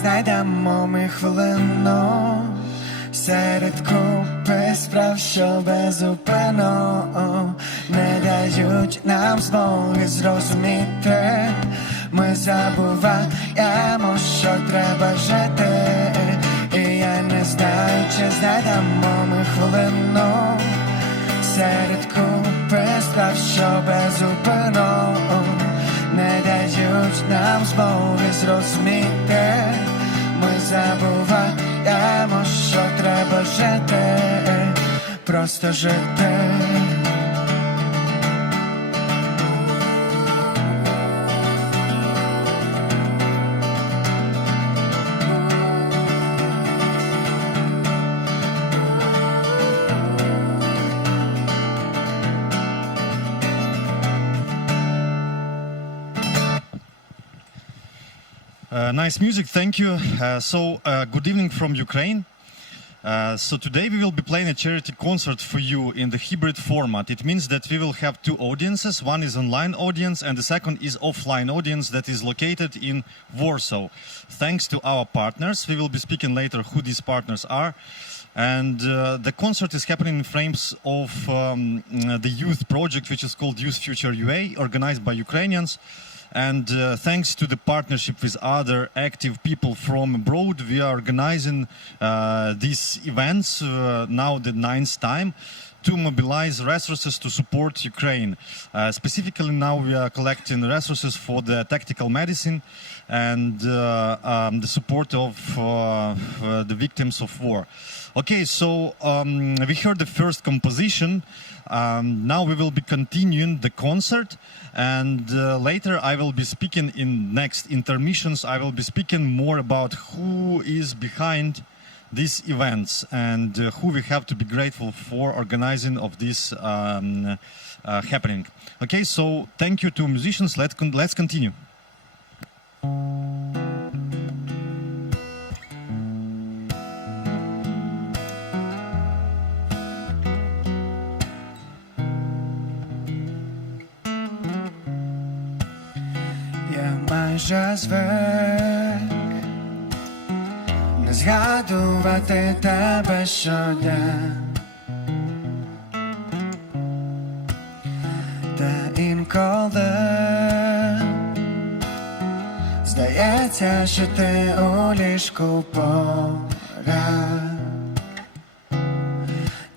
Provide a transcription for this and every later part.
знайдемо ми хвилину серед купи справ, що безупинно не дають нам змоги зрозуміти. Ми забуваємо, що треба жити. І я не знаю, чи знайдемо ми хвилину серед купи справ, що безупинно не дають нам змоги зрозуміти. Ми забуваємо, що треба жити, просто жити. Nice music, thank you. Good evening from Ukraine. So today we will be playing a charity concert for you in the hybrid format. It means that we will have two audiences. One is online audience and the second is offline audience that is located in Warsaw. Thanks to our partners. We will be speaking later who these partners are. And the concert is happening in frames of the youth project, which is called YouthFutureUA, organized by Ukrainians. And thanks to the partnership with other active people from abroad, we are organizing these events now the 9th time to mobilize resources to support Ukraine. Specifically now we are collecting resources for the tactical medicine and the support of the victims of war. Okay, so we heard the first composition. Now we will be continuing the concert, and later I will be speaking in next intermissions. I will be speaking more about who is behind these events and who we have to be grateful for organizing of this happening. Okay, so thank you to musicians. Let's continue. Майже звик не згадувати тебе щодня, та інколи здається, що ти у ліжку поряд.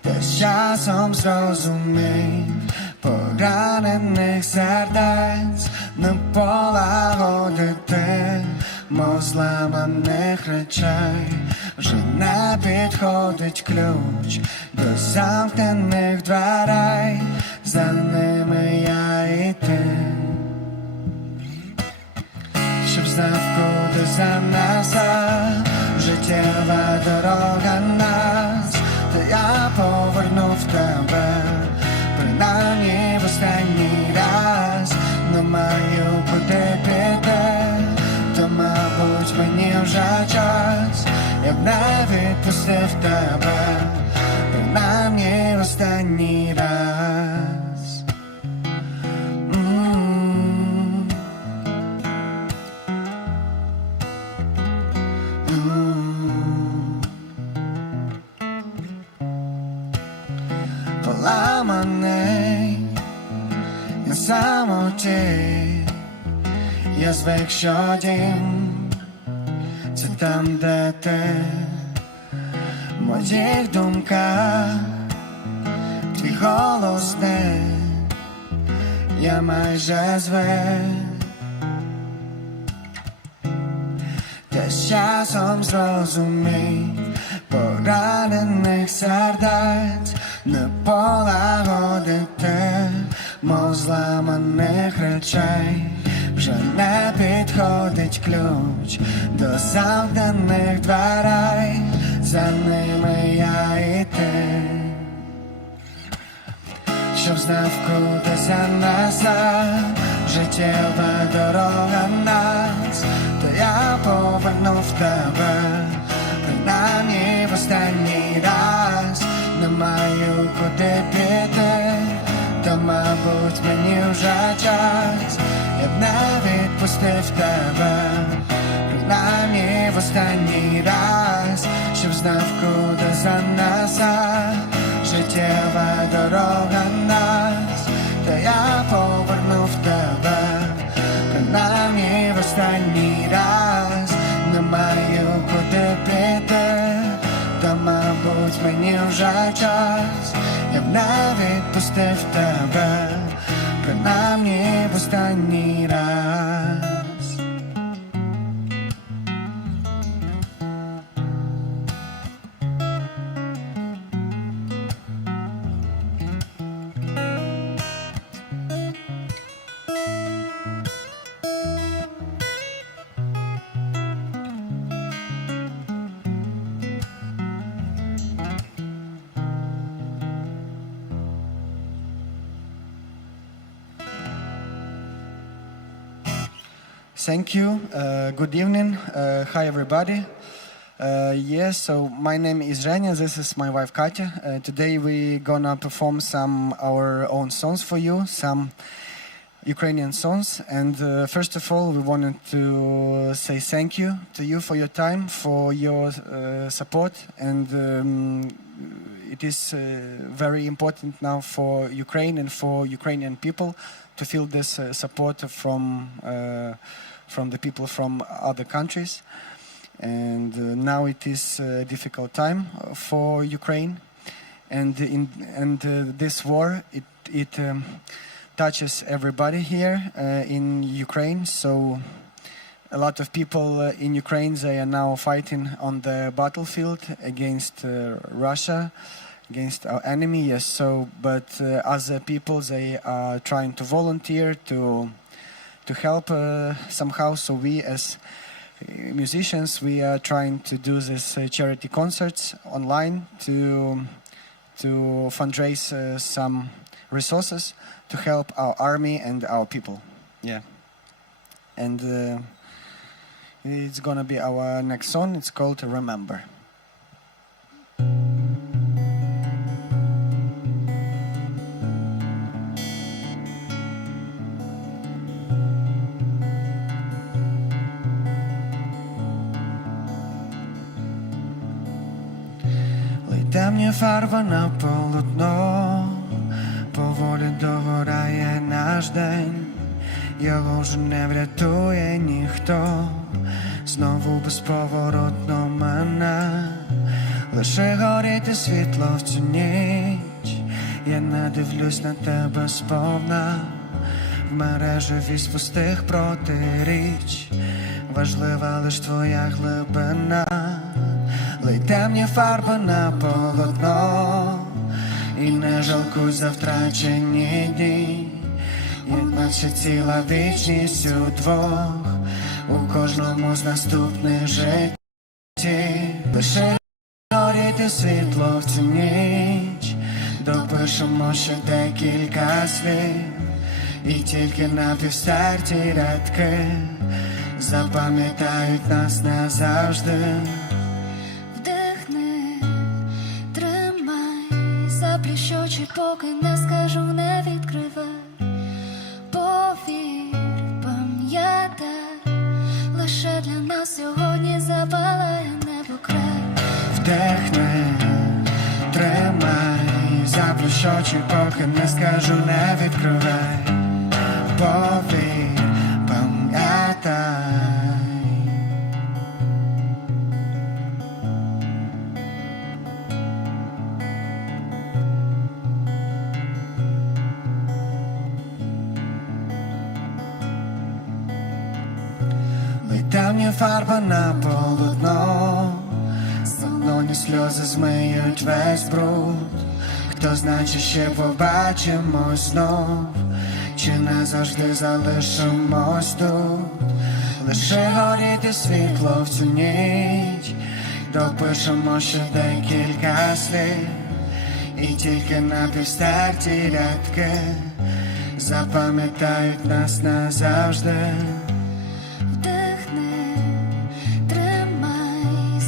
Та з часом зрозумів поранених сердець не полагодити, мов зламаних речей. Вже не підходить ключ до замкнених дверей, за ними я і ти. Щоб знав, куди занесе життєва дорога нас, то я повернув тебе, принаймні в останній раз. Не маю куди піти, то, мабуть, мені вже час. Я б не відпустив тебе, принаймні в останній раз. Поламаний на самоті, я звик, що дім — це там, де ти. В моїх думках твій голос не, я майже звик. Та з часом зрозумів поранених сердець не полагодити, мов зламаних речей. Вже не підходить ключ до замкнених дверей, за ними я і ти. Щоб знав, куди занесе життєва дорога нас, то я повернув тебе, принаймні в останній раз. Не маю куди піти, то, мабуть, мені вже час. Я б не відпустив тебе, принаймні в останній раз. останній раз, щоб знав, куди занесе життєва дорога нас, та я повернув тебе, принаймні в останній раз. Не маю куди піти, та, мабуть, мені вже час. Я б не відпустив тебе, принаймні в останній раз. Thank you. Good evening. Hi, everybody. Yes, so my name is Zhenya. This is my wife Katya. Today we're gonna perform some our own songs for you, some Ukrainian songs. And first of all, we wanted to say thank you to you for your time, for your support, and it is very important now for Ukraine and for Ukrainian people to feel this support from the people from other countries. And now it is a difficult time for Ukraine, and this war it touches everybody here in Ukraine. So a lot of people in Ukraine, they are now fighting on the battlefield against Russia, against our enemy. Yes, so but other people, they are trying to volunteer to help somehow. So we as musicians, we are trying to do this charity concerts online to fundraise some resources to help our army and our people. Yeah, and it's gonna be our next song. It's called Remember. Темня фарба на полотно, поволі догорає наш день, його вже не врятує ніхто, знову безповоротно мене, лише горіти світло в цю ніч, я не дивлюсь на тебе сповна, в мережеві з пустих протиріч, важлива лиш твоя глибина. Лей темні фарби на полотно і не жалкуй за втрачені дні, як наче ціла вічність удвох у кожному з наступних житті. Лише горіти світло в цю ніч, допишемо ще декілька слів, і тільки напівстерті рядки запам'ятають нас назавжди. Заплющ очі, поки не скажу, не відкривай. Повір, пам'ятай, лише для нас сьогодні запалає небо край. Вдихни, тримай, заплющ очі, поки не скажу, не відкривай. Повір, пам'ятай. Темні фарба на полотно, солоні сльози змиють весь бруд. Хто знає, чи ще побачимось знов, чи назавжди залишимось тут. Лише горіти світло в цю ніч, допишемо ще декілька слів, і тільки напівстерті рядки запам'ятають нас назавжди.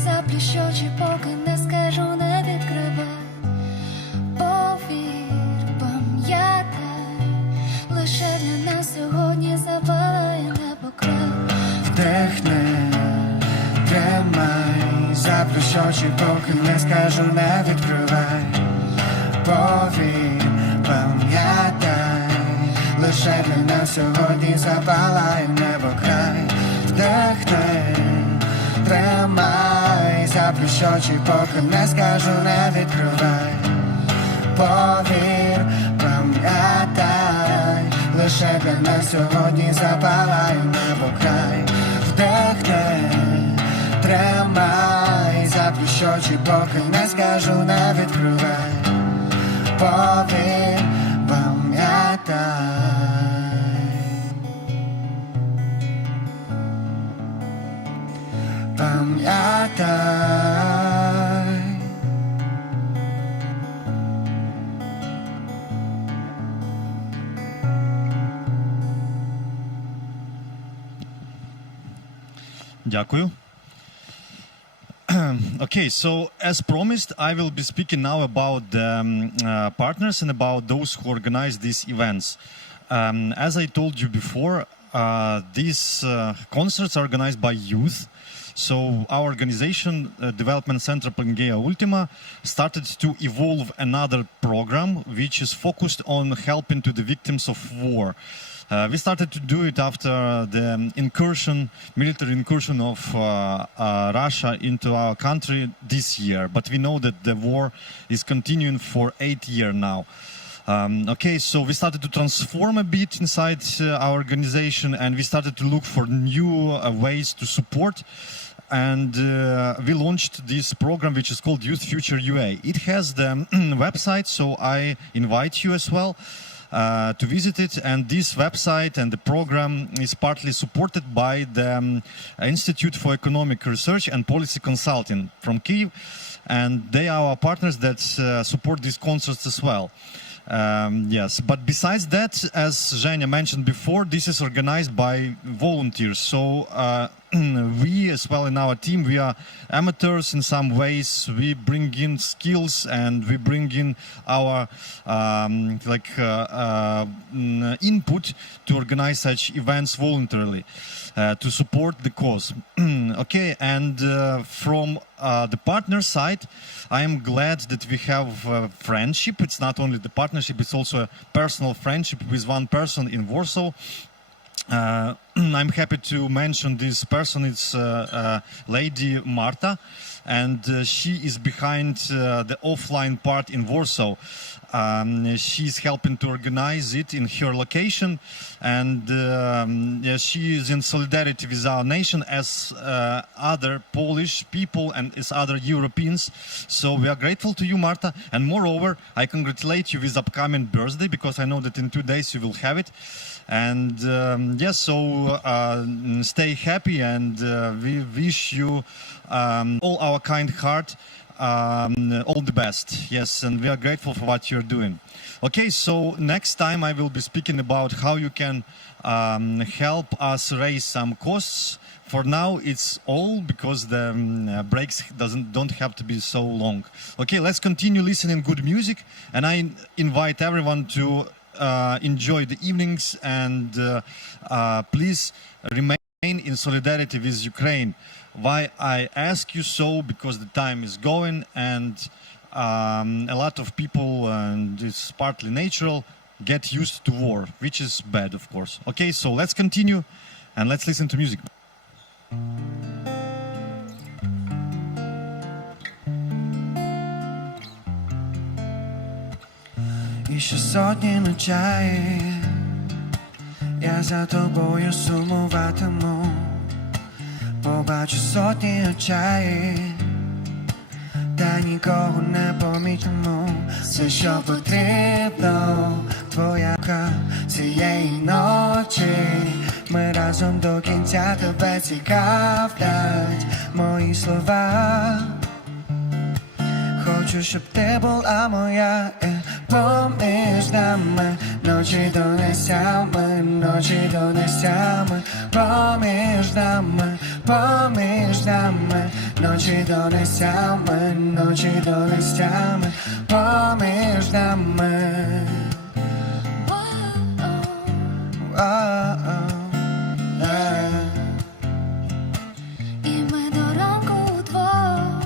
Заплющ очі, поки не скажу, не відкривай. Повір, пам'ятай, лише для нас сьогодні запалає небо край. Вдихни, тримай. заплющ очі, поки не скажу, не відкривай. Повір, пам'ятай, лише для нас сьогодні запалає небо край. Вдихни, тримай, заплющ очі, поки не скажу, не відкривай. Повір, пам'ятай, лише для нас сьогодні запалає небо край. Вдихни, тримай, заплющ очі, поки не скажу, не відкривай. Повір, пам'ятай. Пам'ятай. Дякую. Okay, so as promised, I will be speaking now about the partners and about those who organize these events. As I told you before, these concerts are organized by youth. So our organization, Development Center Pangea Ultima, started to evolve another program which is focused on helping to the victims of war. We started to do it after the military incursion of Russia into our country this year. But we know that the war is continuing for 8 years now. Okay, so we started to transform a bit inside our organization, and we started to look for new ways to support. And we launched this program which is called YouthFutureUA. It has the website, so I invite you as well to visit it. And this website and the program is partly supported by the Institute for Economic Research and Policy Consulting from Kyiv. And they are our partners that support these concerts as well. Yes, but besides that, as Zhenya mentioned before, this is organized by volunteers. So we as well in our team, we are amateurs in some ways. We bring in skills and we bring in our input to organize such events voluntarily to support the cause. Okay, and from the partner side, I am glad that we have a friendship. It's not only the partnership, it's also a personal friendship with one person in Warsaw. I'm happy to mention this person. It's Lady Marta, and she is behind the offline part in Warsaw. She's helping to organize it in her location, and she is in solidarity with our nation as other Polish people and as other Europeans. So we are grateful to you, Marta, and moreover, I congratulate you with upcoming birthday, because I know that in 2 days you will have it. And yes, so stay happy, and we wish you all our kind heart all the best. Yes, and we are grateful for what you're doing. Okay, so next time I will be speaking about how you can help us raise some costs. For now, it's all, because the breaks don't have to be so long. Okay, let's continue listening good music, and I invite everyone to enjoy the evenings, and please remain in solidarity with Ukraine. Why I ask you so? Because the time is going, and a lot of people, and it's partly natural, get used to war, which is bad, of course. Okay, so let's continue and let's listen to music. І ще сотні ночей я за тобою сумуватиму, побачу сотні очей, та нікого не помітиму. Все, що потрібно, твоя рука цієї ночі. Ми разом до кінця, тебе цікавлять мої слова. Хочу, щоб ти була моя, поміж нами, ночі до нестями, ночі до нестями, поміж нами, ночі до нестями, ночі до нестями, поміж нами. І ми до ранку удвох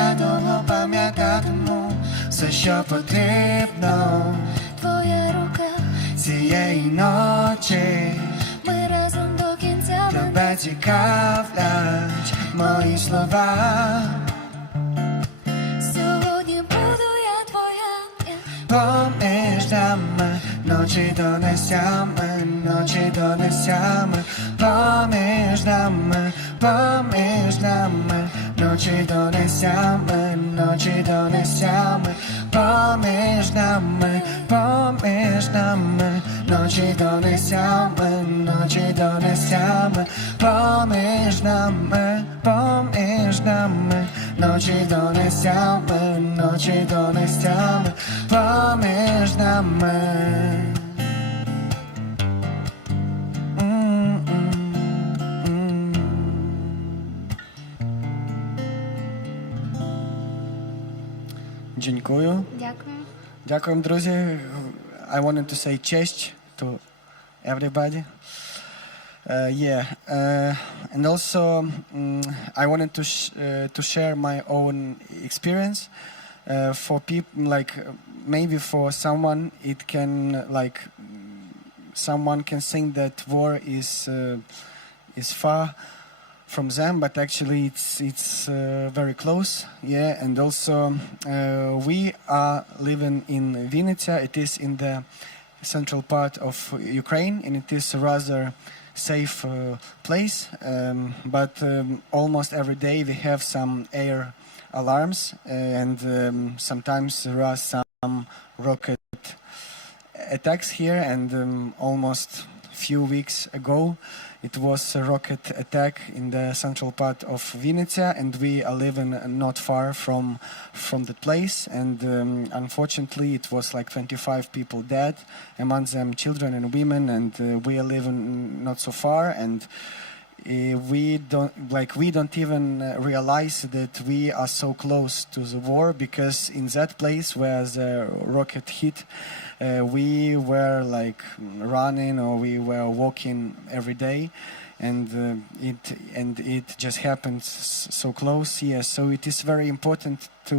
я довго пам'ятатиму все, що потрібно. Твоя рука, Цієї ночі ми разом до кінця. тебе цікавлять мої слова. Сьогодні буду я твоя. Поміж нами ночі донесями, ночі донесями. Поміж нами, поміж нами, ночі донесями, ночі донесями. Поміж нами, поміж нами, ночі донесями, ночі донесями. Поміж нами, поміж нами, ночі донесями, ночі донесями. Поміж нами. Дякую. Дякую. Дякуємо, друзі. I wanted to say честь to everybody. And also I wanted to share my own experience. For people, like maybe for someone it can someone can think that war is far from them, but actually it's very close. And also we are living in Vinnytsia. It is in the central part of Ukraine, and it is a rather safe place. But almost every day we have some air alarms, and sometimes there are some rocket attacks here. And almost few weeks ago it was a rocket attack in the central part of Vinnytsia, and we are living not far from the place. And unfortunately it was like 25 people dead, among them children and women, and we are living not so far. And we don't even realize that we are so close to the war, because in that place where the rocket hit, we were like running, or we were walking every day, and it just happened so close here. So it is very important to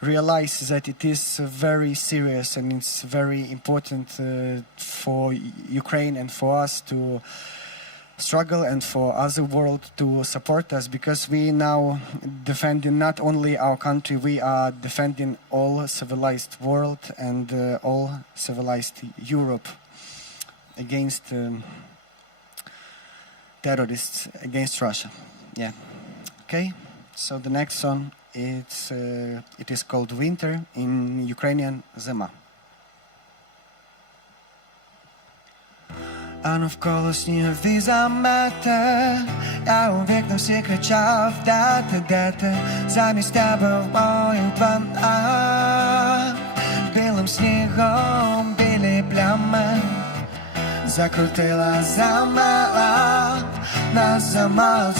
realize that it is very serious, and it's very important for Ukraine and for us to struggle, and for other world to support us, because we now defending not only our country, we are defending all civilized world and all civilized Europe against terrorists, against Russia. Okay, so the next song, it is called Winter, in Ukrainian Zima. А навколо снігові замети, я у вікна всі кричав: де ти, замість тебе в моїх планах. Білим снігом білі плями закрутила, замела нас зима,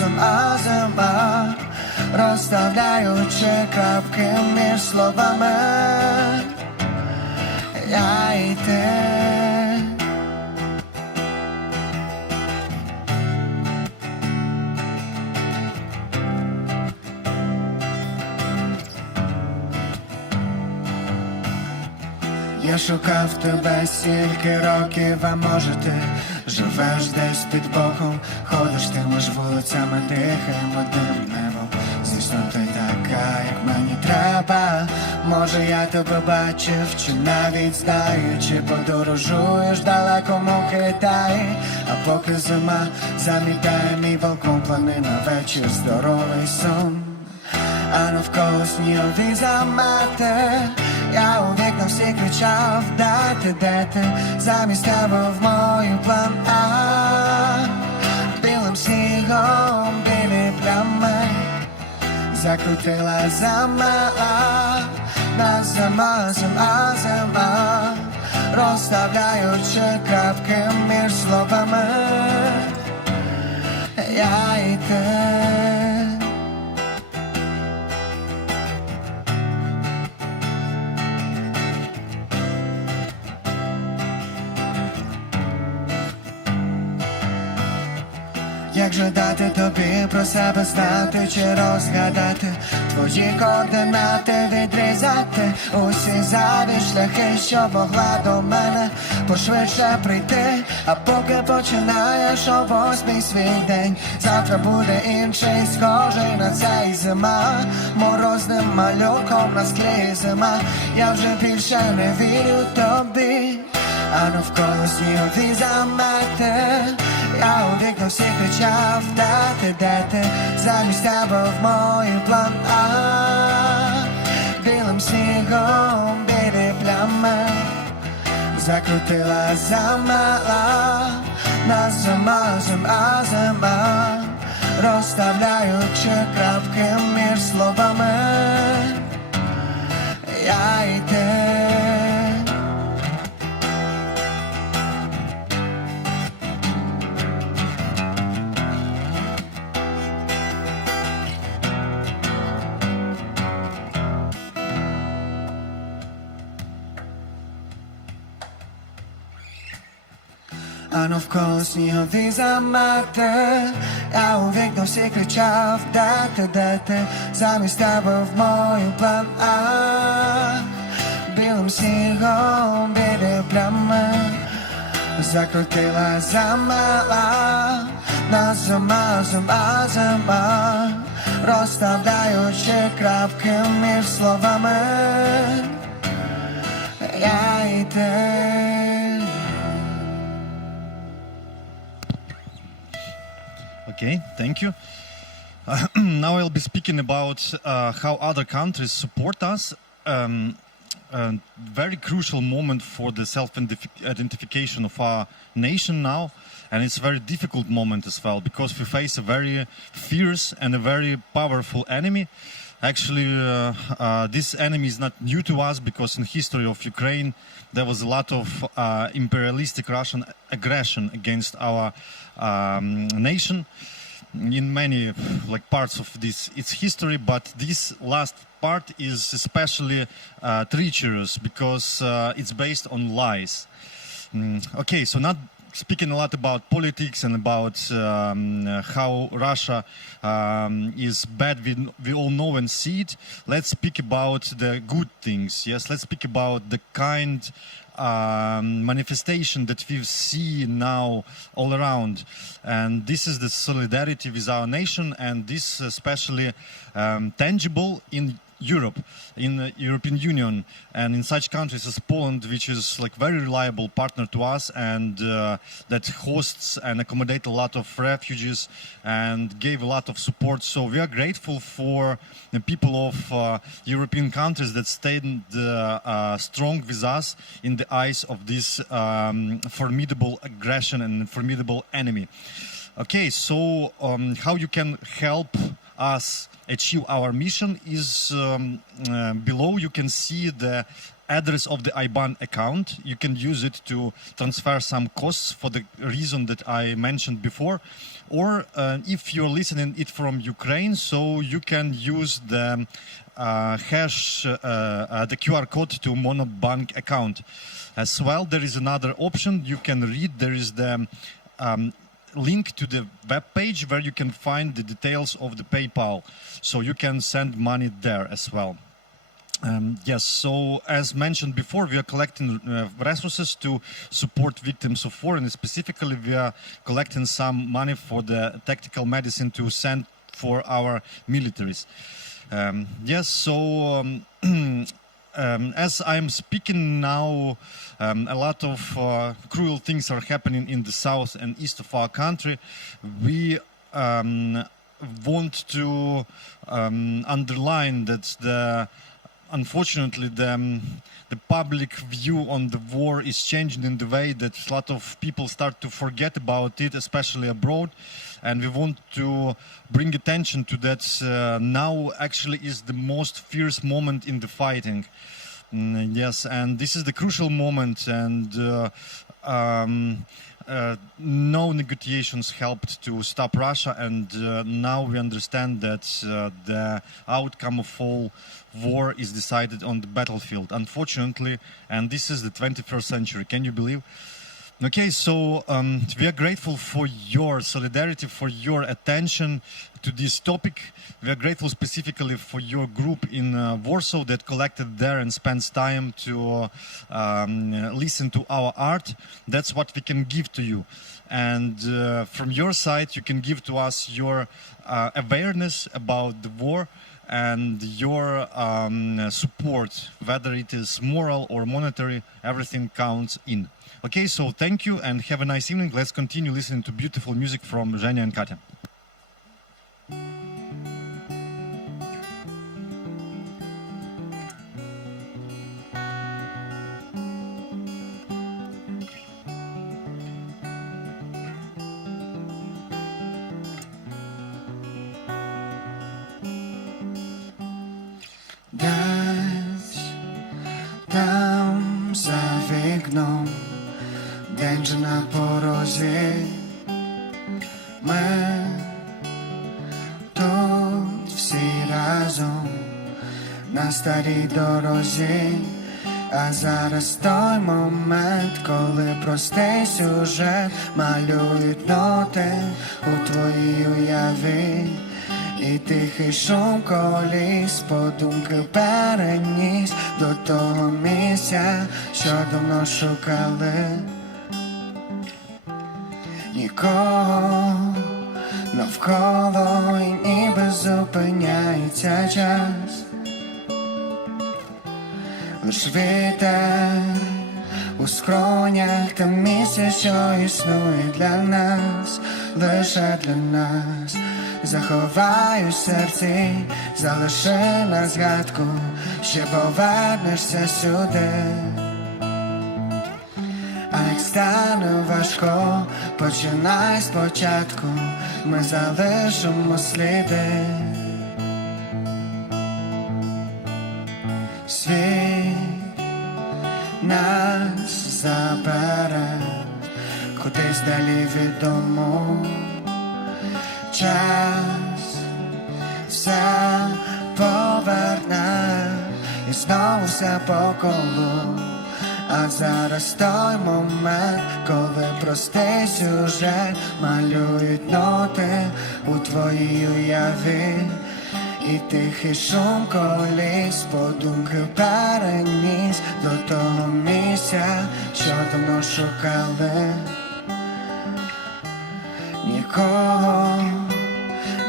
розставляючи крапки між словами. Я і ти. Я шукав тебе стільки років, а може ти живеш десь під боком, ходиш тими ж вулицями, дихаємо дим небом. Звісно, ти така, як мені треба. Може я тебе бачив, чи навіть знаю, чи подорожуєш в далекому Китаї. А поки зима замітає мій балкон, плани на вечір, здоровий сон. А навколо снігові замети, я у вікна всі кричав: де ти, замість тебе в моїх планах. Білим снігом білі плями закрутила, замела нас зима, розставляючи крапки між словами. Я і ти. Як же дати тобі про себе знати чи розгадати твої координати, відрізати усі зайві шляхи, що могла до мене пошвидше прийти. А поки починаєш о 8 свій день, завтра буде інший, схожий на цей зима. Морозним малюком на склі зима. Я вже більше не вірю тобі, а навколо снігові замети. Я у вікно всіх кричав, де ти, замість тебе в мої плани. Білим снігом білі плями закрутила, замела нас зима, розставляючи крапки між словами. Я і ти. А навколо снігові замети. Я у вікно всі кричав, де ти, замість тебе в мою планах. Білим снігом білі плями закрутила, замела нас зима, розставляючи крапки між словами. Я і ти. Okay, thank you. Now I'll be speaking about how other countries support us. A very crucial moment for the self-identification of our nation now, and it's a very difficult moment as well, because we face a very fierce and a very powerful enemy. Actually, this enemy is not new to us, because in history of Ukraine there was a lot of imperialistic Russian aggression against our nation in many parts of its history, but this last part is especially treacherous, because it's based on lies. Okay, so not speaking a lot about politics and about how Russia is bad, we all know and see it. Let's speak about the good things. Yes, let's speak about the kind manifestation that we see now all around, and this is the solidarity with our nation, and this especially tangible in Europe, in the European Union, and in such countries as Poland, which is very reliable partner to us, and that hosts and accommodates a lot of refugees and gave a lot of support. So we are grateful for the people of European countries that stayed strong with us in the eyes of this formidable aggression and formidable enemy. Okay, so how you can help us achieve our mission is below. You can see the address of the IBAN account. You can use it to transfer some costs for the reason that I mentioned before. Or if you're listening it from Ukraine, so you can use the the QR code to Monobank account. As well, there is another option you can read. There is the link to the web page where you can find the details of the PayPal, so you can send money there as well. Yes, so as mentioned before, we are collecting resources to support victims of war, and specifically we are collecting some money for the tactical medicine to send for our militaries. Yes, so as I'm speaking now, a lot of cruel things are happening in the south and east of our country. We want to underline that unfortunately the public view on the war is changing in the way that a lot of people start to forget about it, especially abroad. And we want to bring attention to that now actually is the most fierce moment in the fighting. Yes, and this is the crucial moment, and no negotiations helped to stop Russia, and now we understand that the outcome of all war is decided on the battlefield, unfortunately, and this is the 21st century. Can you believe? Okay, so we are grateful for your solidarity, for your attention to this topic. We are grateful specifically for your group in Warsaw that collected there and spends time to listen to our art. That's what we can give to you. And from your side, you can give to us your awareness about the war and your support, whether it is moral or monetary, everything counts in. Okay, so thank you and have a nice evening. Let's continue listening to beautiful music from Zhenya and Katya. Десь там за вікном день же на порозі, ми тут всі разом на старій дорозі, а зараз той момент, коли простий сюжет малюють ноти у твоїй уяві. І тихий шум коліс, подумки переніс до того місця, що давно шукали. Нікого навколо і ніби зупиняється час. Лиш вітер у скронях, та місце, що існує для нас, лише для нас. Заховаю в серці, залиши на згадку, ще повернешся сюди. А як стане важко, починай спочатку, ми залишимо сліди. Світ нас забере кудись далі від дому. Час все поверне і знову все по колу. А зараз той момент, коли простий сюжет малюють ноти у твоїй уяві. І тихий шум коліс, подумки переніс до того місця, що давно шукали. Нікого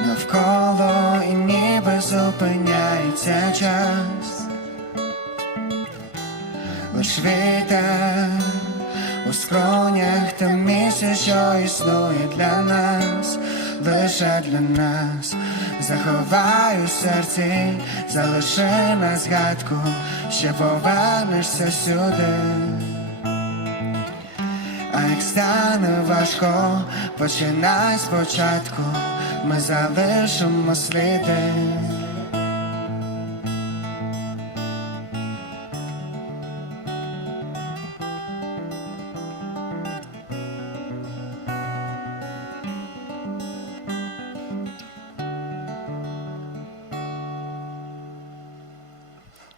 навколо і ніби зупиняється час. Лиш вітер у скронях, та місце, що існує для нас, лише для нас. Заховаю в серці, залиши на згадку, ще повернешся сюди. А як стане важко, починай спочатку, ми залишимо сліди.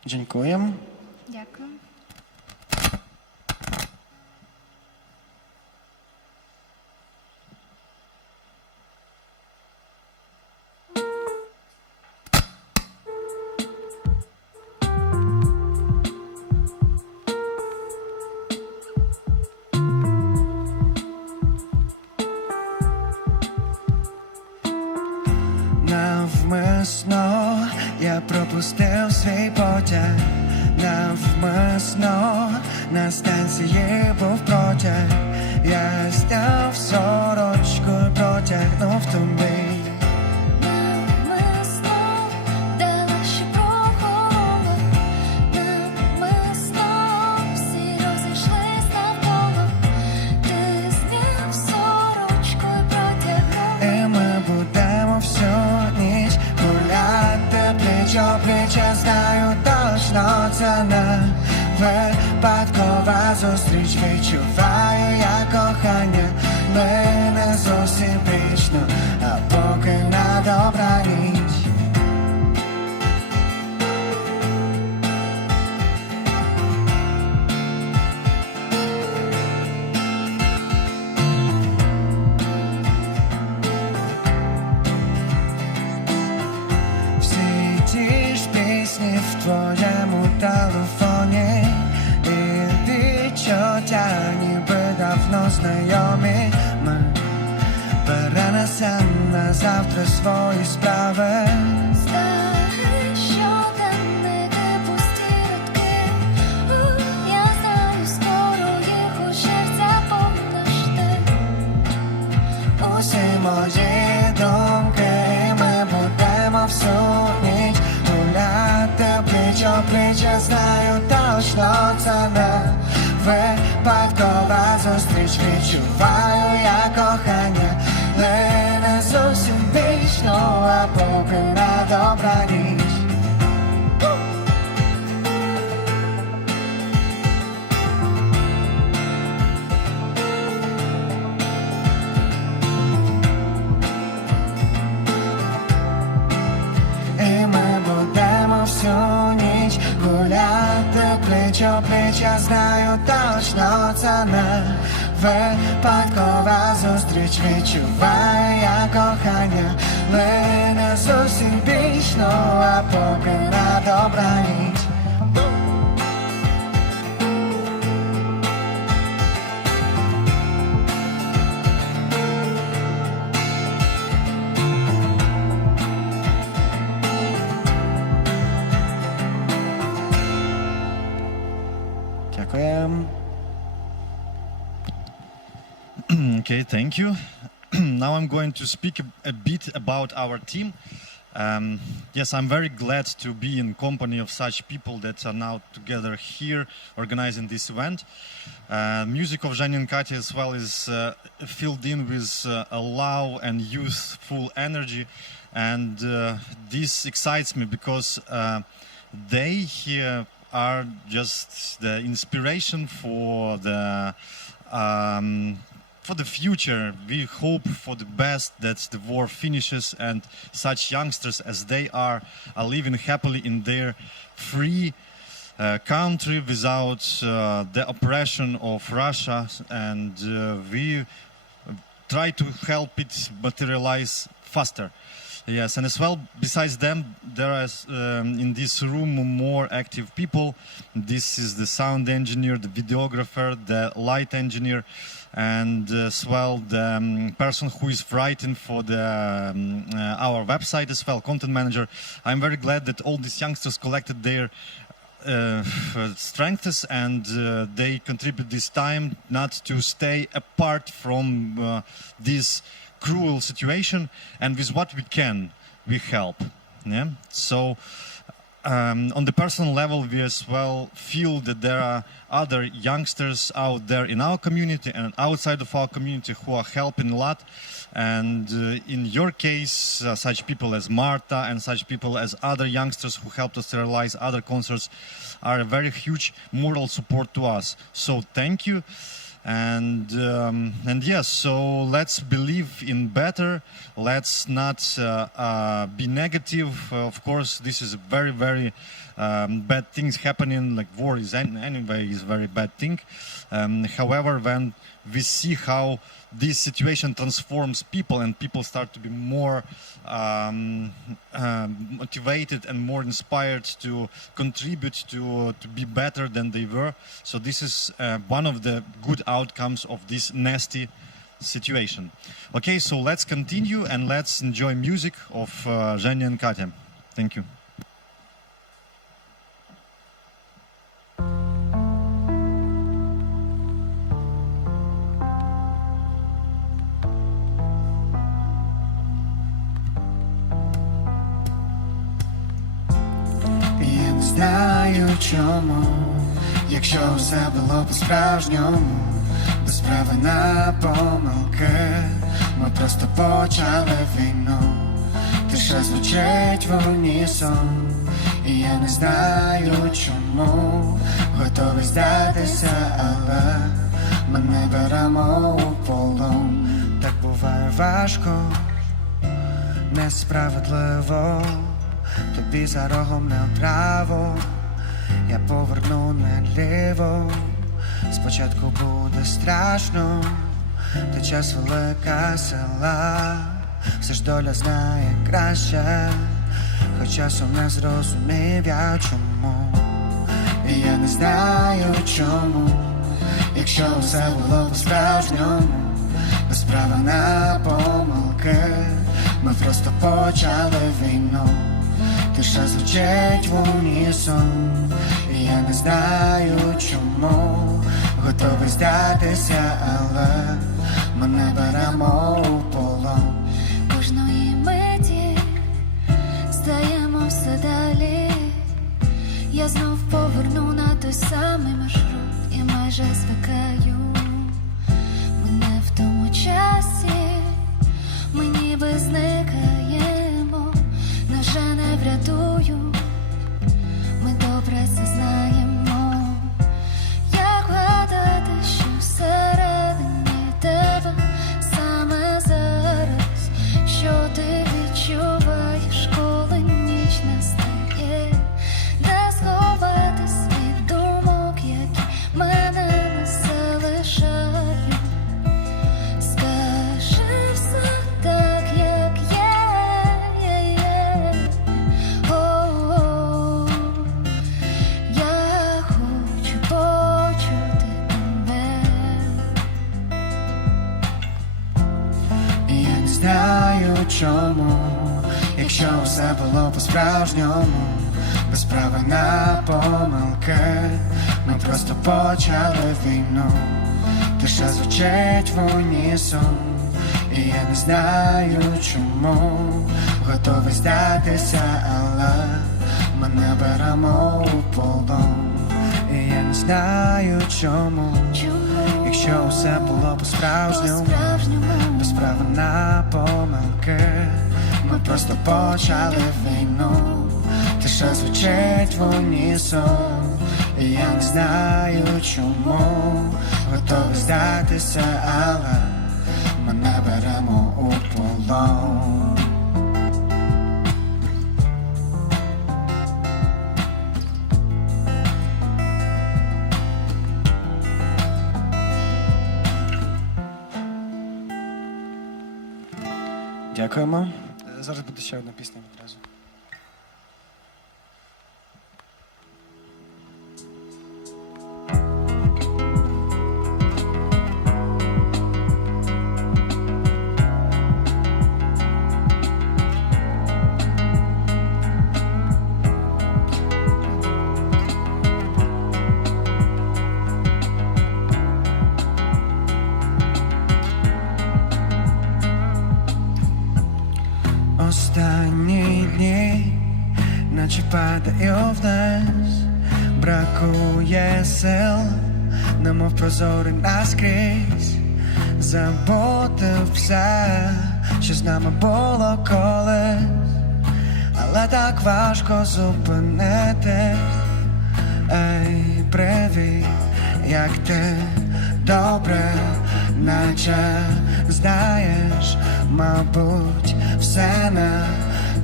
Дякуємо. Дякую. Навмисно я пропустив свій потяг, навмисно на станції був протяг. Я зняв сорочку і протягнув тобі. Навмисно далі прохололи, навмисно всі розійшлись навколо. Ти зняв сорочку і протягнув. І ми будемо всю ніч гуляти пліч-о-пліч. Я знаю точно, це не випадкова зустріч. Відчуваю я кохання, ми не зовсім вічно, а поки на добраніч. твоєму телефоні, і відчуття ніби давно знайомі. Ми перенесем на завтра свої справи. Старі щоденники, пусті рядки. Я знаю, скоро їх у серця помниш ти. Усі мої думки, ми будемо всю ніч гуляти пліч-о-пліч. Я знаю точно, це не випадкова зустріч. Відчуваю я кохання, але не зовсім вічно, а поки на добраніч. І ми будемо всю ніч гуляти пліч-о-пліч. Я знаю точно, це не випадкова зустріч. Відчуваю я кохання, але не зовсім вічно, а поки на добраніч. Дякуємо. Okay, thank you. Now I'm going to speak a bit about our team. Yes, I'm very glad to be in company of such people that are now together here organizing this event. Music of Zhenya and Katya as well is filled in with a love and youthful energy, and this excites me because they here are just the inspiration for the future. We hope for the best that the war finishes and such youngsters as they are living happily in their free country without the oppression of Russia, and we try to help it materialize faster. Yes, and as well, besides them, there is in this room more active people. This is the sound engineer, the videographer, the light engineer, and as well the person who is writing for the our website as well, content manager. I'm very glad that all these youngsters collected their strengths and they contribute this time not to stay apart from this cruel situation, and with what we can, we help. Yeah? So on the personal level, we as well feel that there are other youngsters out there in our community and outside of our community who are helping a lot. And in your case, such people as Marta and such people as other youngsters who helped us realize other concerts are a very huge moral support to us. So thank you. And yes, so let's believe in better. Let's not be negative. Of course, this is very, very bad things happening. Like war is anyway is very bad thing. However, when we see how this situation transforms people and people start to be more motivated and more inspired to contribute to be better than they were. So this is one of the good outcomes of this nasty situation. Okay, so let's continue and let's enjoy music of Zhenya and Katya. Thank you. Знаю чому, якщо все було по-справжньому, без права на помилки, ми просто почали війну. Тиша звучить в унісон, і я не знаю чому, готовий здатися, але ми не беремо у полон. Так буває важко, несправедливо. Тобі за рогом направо, я поверну наліво. Спочатку буде страшно, та час велика сила. Все ж доля знає краще, хоч часом не зрозумів я чому. І я не знаю чому, якщо все було по-справжньому, без права на помилки. Ми просто почали війну, тиша звучить в унісон. І я не знаю чому, готовий здатися, але ми не беремо у полон. Кожної миті стаємо все далі. Я знов поверну на той самий маршрут і майже звикаю. Ми не в тому часі, ми ніби зникаємо, нас вже не врятують, ми добре це знаємо. Як вгадати, що всередині тебе саме зараз, що ти відчуваєш, коли ніч настає, де сховатись від думок, які мене не залишають. Скажи все так, як є. О-о-о. Я хочу почути тебе. І я не знаю чому, якщо все було по-справжньому, без права на помилки. Ми просто почали війну, тиша звучить в унісон. І я не знаю чому, готовий здатися, але ми не беремо у полон. І я не знаю чому, якщо все було по-справжньому, без права на помилки. Ми просто почали війну, тиша звучить в унісон. І я не знаю чому, готовий здатися, але ми не беремо у полон. Дякуємо. Зараз буде ще одна пісня відразу. Останні дні, наче падаю вниз, бракує сил, немов прозорий наскрізь, забути все, що з нами було колись, але так важко зупинитись. Ей, привіт, як ти, добре, наче знаєш, мабуть, все на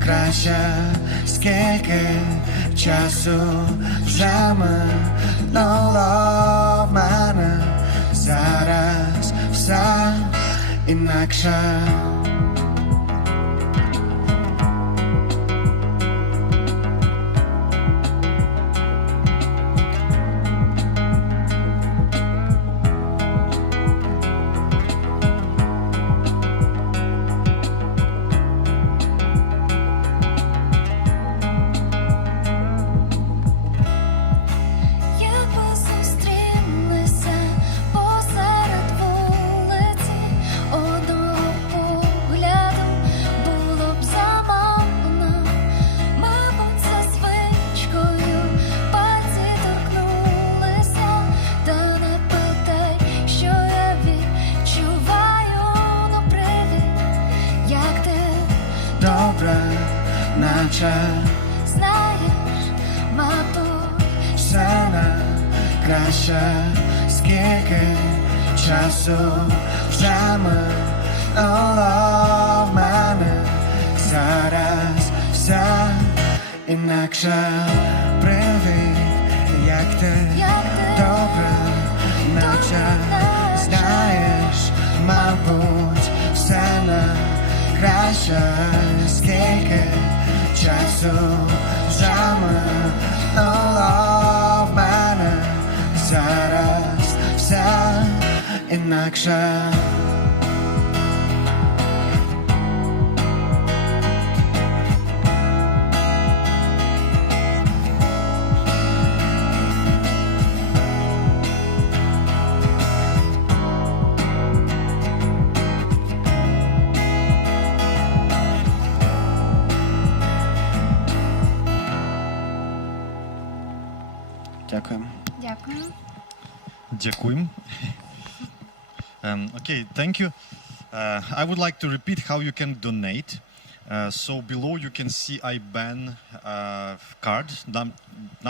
краще. Скільки часу вже минуло в мене, зараз все інакше. Наче знаєш, мабуть, все на краще. Скільки часу вже минуло в мене, зараз все інакше. Привіт, як ти, добре, наче знаєш, мабуть, все на краще. Скільки часу зужами в мене зараз все інакше. Дякую. Дякую. Дякуємо. Okay, thank you. I would like to repeat how you can donate. So below you can see IBAN card,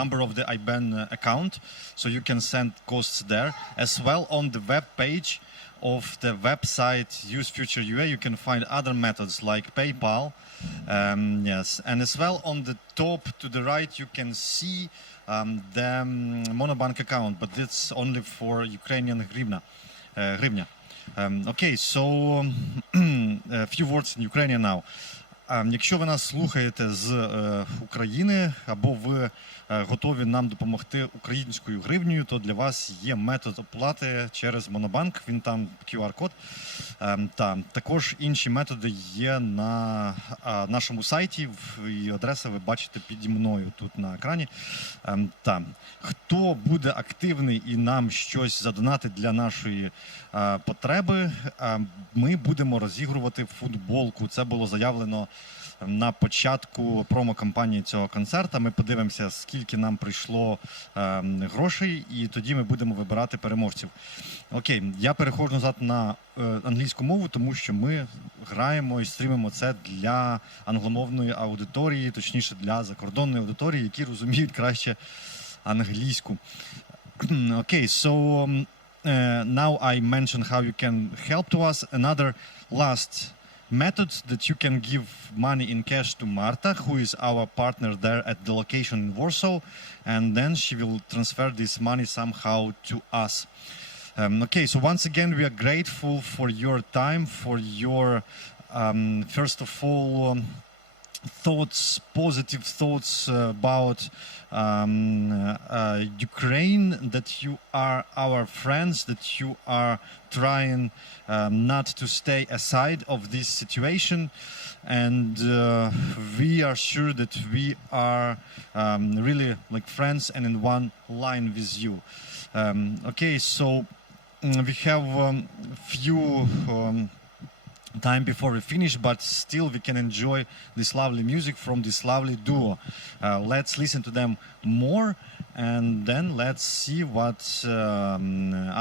number of the IBAN account, so you can send costs there. As well on the web page of the website YouthFutureUA you can find other methods like PayPal. Yes, and as well on the top to the right you can see the monobank account, but it's only for Ukrainian hryvnia. Okay, so a few words in Ukrainian now. Якщо ви нас слухаєте з України або ви готові нам допомогти українською гривнею, то для вас є метод оплати через Монобанк, він там QR-код. Також інші методи є на нашому сайті, і адреса ви бачите піді мною тут на екрані. Хто буде активний і нам щось задонатить для нашої потреби, ми будемо розігрувати футболку. Це було заявлено на початку промо-кампанії цього концерту. Ми подивимося, скільки нам прийшло грошей, і тоді ми будемо вибирати переможців. Окей, я переходжу назад на англійську мову, тому що ми граємо і стрімимо це для англомовної аудиторії, точніше для закордонної аудиторії, які розуміють краще англійську. Окей, so now I mentioned how you can help to us. Another last method that you can give money in cash to Marta, who is our partner there at the location in Warsaw, and then she will transfer this money somehow to us. Okay, so once again we are grateful for your time, for your first of all thoughts, positive thoughts about Ukraine, that you are our friends, that you are trying not to stay aside of this situation, and we are sure that we are really like friends and in one line with you. Okay, so we have few time before we finish, but still we can enjoy this lovely music from this lovely duo. Let's listen to them more, and then let's see what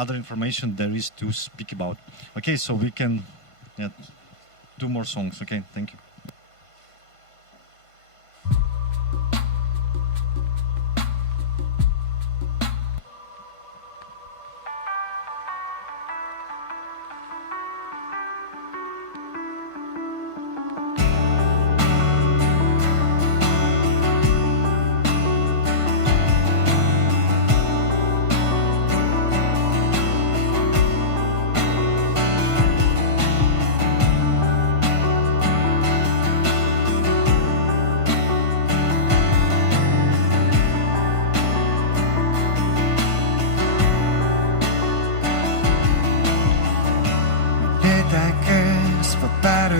other information there is to speak about. Okay, so we can do more songs. Okay, thank you.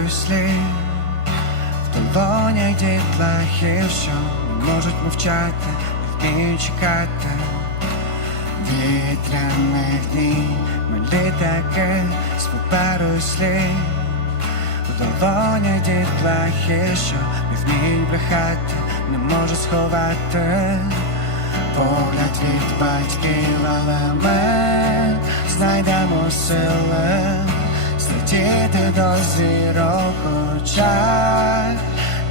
Слів в долонях дітлахи, що не можуть мовчати, не вміють чекати вітряних днів. Ми літаки з паперу слів в долонях дітлахи, що не вміють брехати, не можуть сховати погляд від батьків, але ми знайдемо сили злетіти до зірок у очах,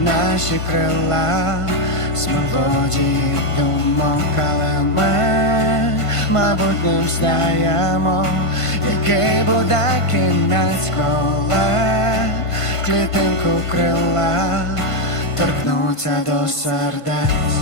наші крила з мелодії думок, але ми, мабуть, не взнаємо, який буде кінець, коли клітинку крила торкнуться до сердець.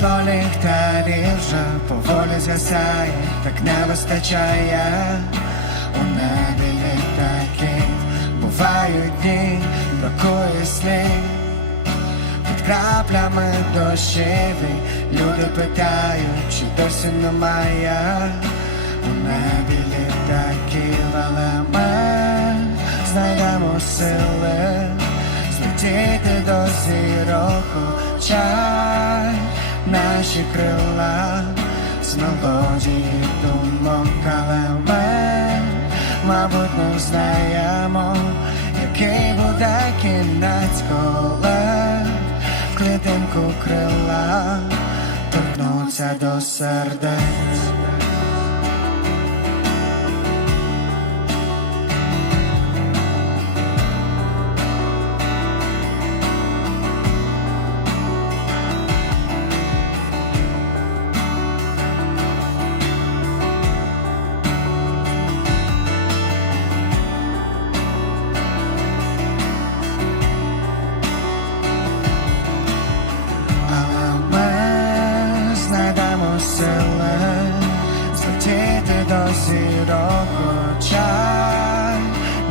світло ліхтарів вже поволі згасає, так не вистачає. У небі літаків бувають дні, бракує слів. Під краплями дощеві люди питають, чи досі немає у небі літаків, але ми знайдемо сили злетіти до зірок, хоча наші крила з мелодії думок, але ми, мабуть, не знаємо, який буде кінець, коли в клітинку крила торкнуться до сердець.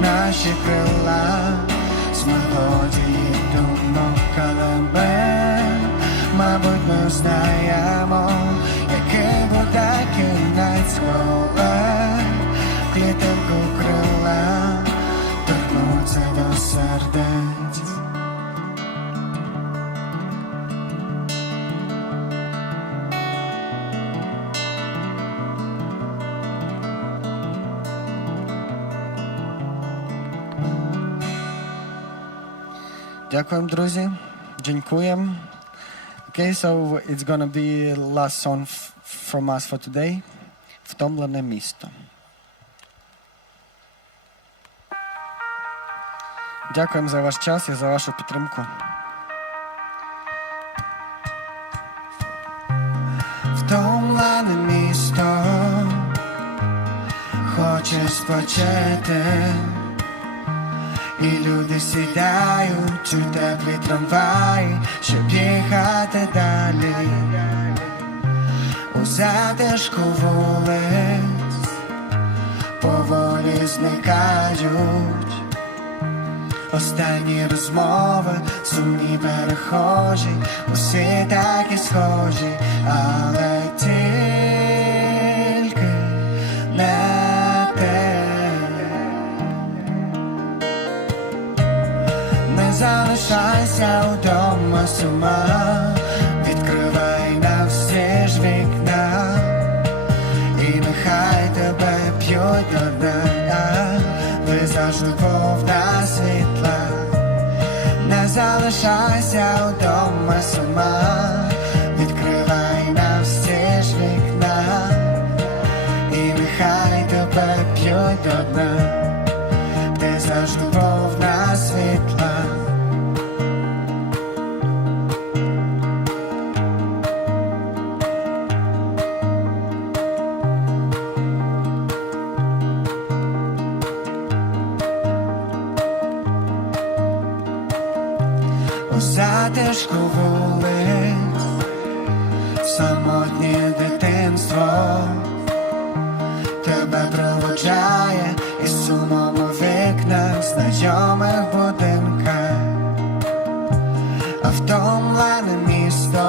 Наші крила з мелодії думок, але ми, мабуть, не знаємо, який буде кінець, коли в клітинку крила торкнуться до сердець. Дякуємо, друзі. Дякуємо. Okay, so it's gonna be last song from us for today. Втомлене місто. Дякуємо за ваш час і за вашу підтримку. Втомлене місто хоче спочити. І люди сідають у теплі трамваї, щоб їхати далі. У затишку вулиць поволі зникають останні розмови, сумні перехожі, усі такі схожі, але тільки не те. Не залишайся вдома сама, відкривай на всі ж вікна, і нехай тебе п'ють до дна, ти завжди повна світла. Не залишайся вдома сама, відкривай на всі ж вікна, і нехай тебе п'ють до дна, ти завжди повна світла. У затишку вулиць, самотнє дитинство тебе проводжає із сумом у вікнах знайомих будинках, а втомлене місто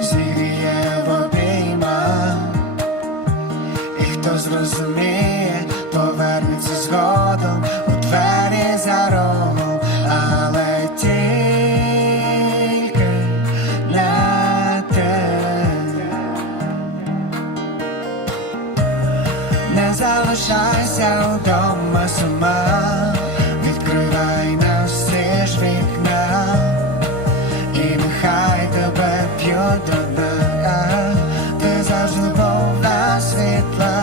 зігріє в обіймах, і хто зрозуміє, повернеться згодом у двері за рогом, але тільки не те. Не залишайся вдома сама, відкривай на всі ж вікна, і нехай тебе п'ють до дна, ти завжди повна світла.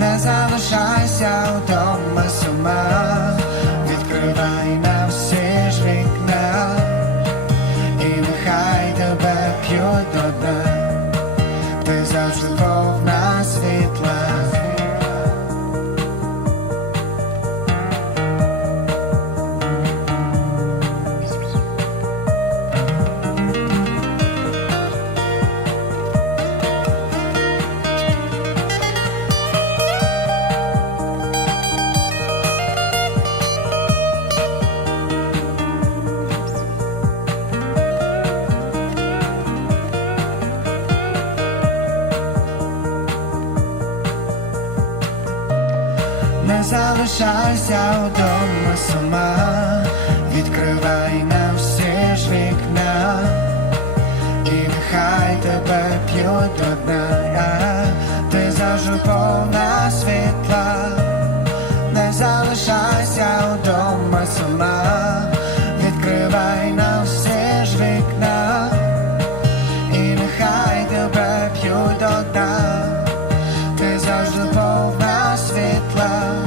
Не залишайся вдома сама, відкривай на всі ж вікна, і нехай тебе п'ють до дна, ти завжди повна світла. залишайся вдома сама, відкривай на всі ж вікна, і нехай тебе п'ють до дна, ти завжди повна світла, не залишайся вдома сама, відкривай на всі ж вікна, і нехай тебе п'ють до дна, ти завжди повна світла.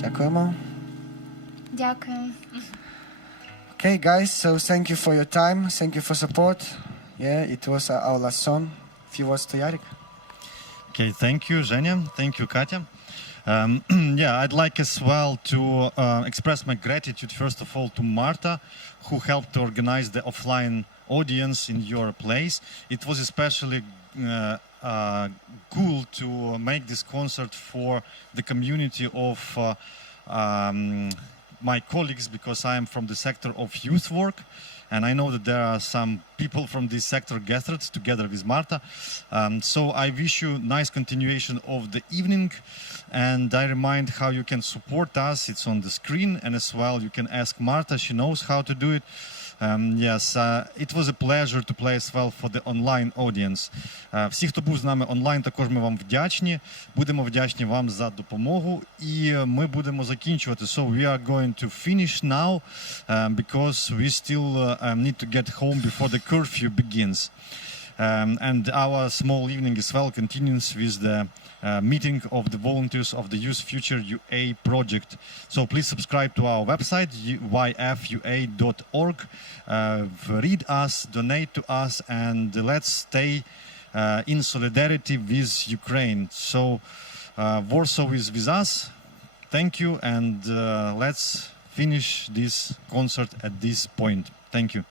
Дякуємо. Дякую. Okay, guys, so thank you for your time, thank you for support. Yeah, it was our last song. Few words to Yarik. Okay, thank you, Zhenya. Thank you, Katya. Yeah, I'd like as well to express my gratitude, first of all, to Marta, who helped to organize the offline audience in your place. It was especially cool to make this concert for the community of my colleagues, because I am from the sector of youth work, and I know that there are some people from this sector gathered together with Marta. So I wish you nice continuation of the evening, and I remind how you can support us. It's on the screen, and as well you can ask Marta, she knows how to do it. Yes, it was a pleasure to play as well for the online audience. Всі, хто був з нами онлайн, також ми вам вдячні. Будемо вдячні вам за допомогу. І ми будемо закінчувати. So we are going to finish now because we still need to get home before the curfew begins. And our small evening as well continues with the meeting of the volunteers of the YouthFutureUA project. So please subscribe to our website, yfua.org. Read us, donate to us, and let's stay in solidarity with Ukraine. So Warsaw is with us. Thank you, and let's finish this concert at this point. Thank you.